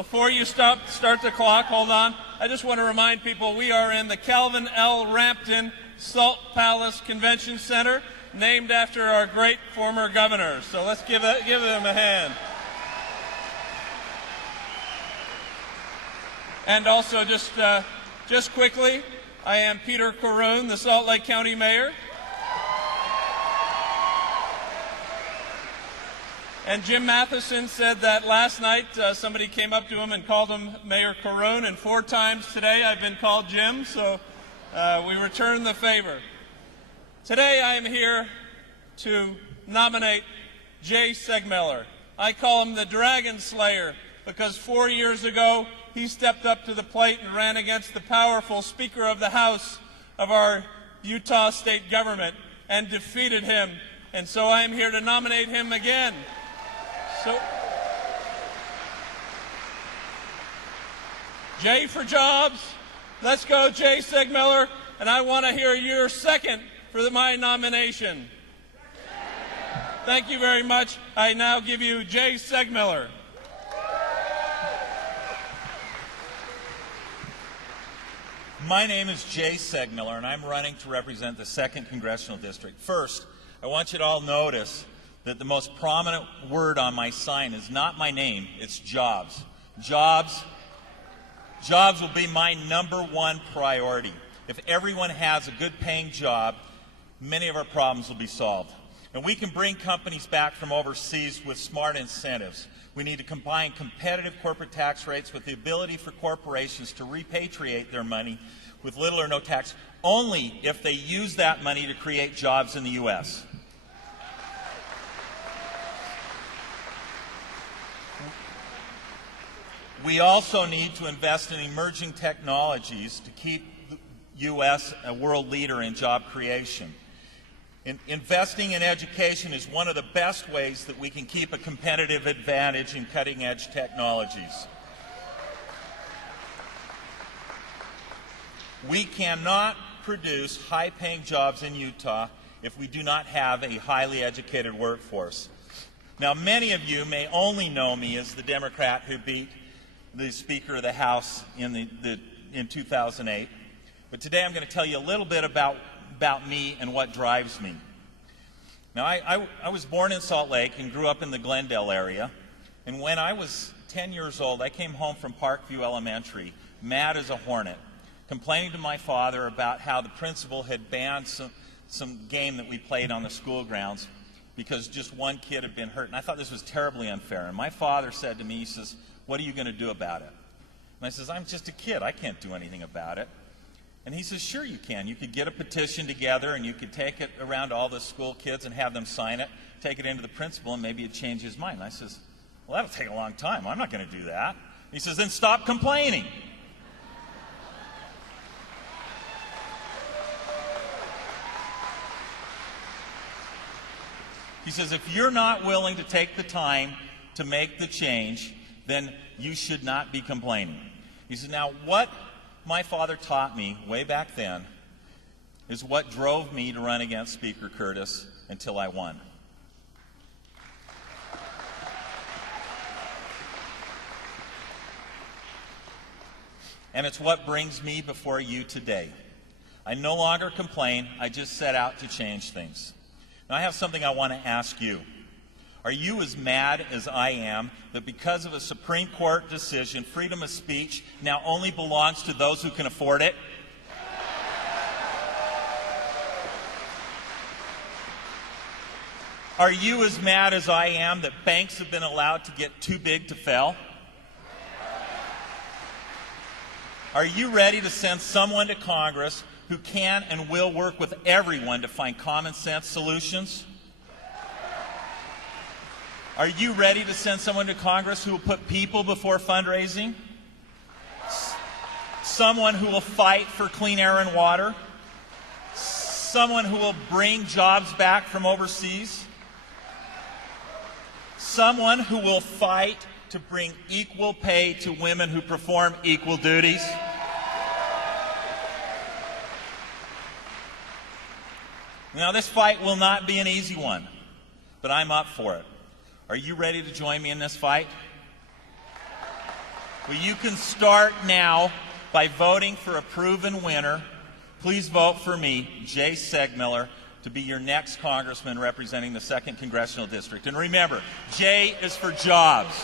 Before you start the clock, hold on. I just want to remind people we are in the Calvin L. Rampton Salt Palace Convention Center, named after our great former governor. So let's give them a hand. And also, just quickly, I am Peter Corroon, the Salt Lake County Mayor. And Jim Matheson said that last night somebody came up to him and called him Mayor Corroon, and 4 times today I've been called Jim, so we return the favor. Today I am here to nominate Jay Seegmiller. I call him the Dragon Slayer because 4 years ago he stepped up to the plate and ran against the powerful Speaker of the House of our Utah state government and defeated him. And so I am here to nominate him again. So, Jay for jobs. Let's go, Jay Seegmiller. And I want to hear your second for my nomination. Thank you very much. I now give you Jay Seegmiller. My name is Jay Seegmiller, and I'm running to represent the 2nd Congressional District. First, I want you to all notice that the most prominent word on my sign is not my name, it's jobs. Jobs will be my #1 priority. If everyone has a good paying job, many of our problems will be solved. And we can bring companies back from overseas with smart incentives. We need to combine competitive corporate tax rates with the ability for corporations to repatriate their money with little or no tax, only if they use that money to create jobs in the U.S. We also need to invest in emerging technologies to keep the U.S. a world leader in job creation. Investing in education is one of the best ways that we can keep a competitive advantage in cutting-edge technologies. We cannot produce high-paying jobs in Utah if we do not have a highly educated workforce. Now, many of you may only know me as the Democrat who beat the Speaker of the House in 2008. But today I'm going to tell you a little bit about me and what drives me. Now, I was born in Salt Lake and grew up in the Glendale area. And when I was 10 years old, I came home from Parkview Elementary, mad as a hornet, complaining to my father about how the principal had banned some game that we played on the school grounds because just one kid had been hurt. And I thought this was terribly unfair. And my father said to me, he says, "What are you going to do about it?" And I says, "I'm just a kid. I can't do anything about it." And he says, "Sure you can. You could get a petition together and you could take it around to all the school kids and have them sign it, take it into the principal, and maybe it'd change his mind." And I says, "Well, that'll take a long time. I'm not going to do that." He says, "Then stop complaining." He says, "If you're not willing to take the time to make the change, then you should not be complaining." He says, now what my father taught me way back then is what drove me to run against Speaker Curtis until I won. And it's what brings me before you today. I no longer complain, I just set out to change things. Now I have something I want to ask you. Are you as mad as I am that because of a Supreme Court decision, freedom of speech now only belongs to those who can afford it? Are you as mad as I am that banks have been allowed to get too big to fail? Are you ready to send someone to Congress who can and will work with everyone to find common sense solutions? Are you ready to send someone to Congress who will put people before fundraising? Someone who will fight for clean air and water? Someone who will bring jobs back from overseas? Someone who will fight to bring equal pay to women who perform equal duties? Now, this fight will not be an easy one, but I'm up for it. Are you ready to join me in this fight? Well, you can start now by voting for a proven winner. Please vote for me, Jay Seegmiller, to be your next congressman representing the 2nd Congressional District. And remember, J is for jobs.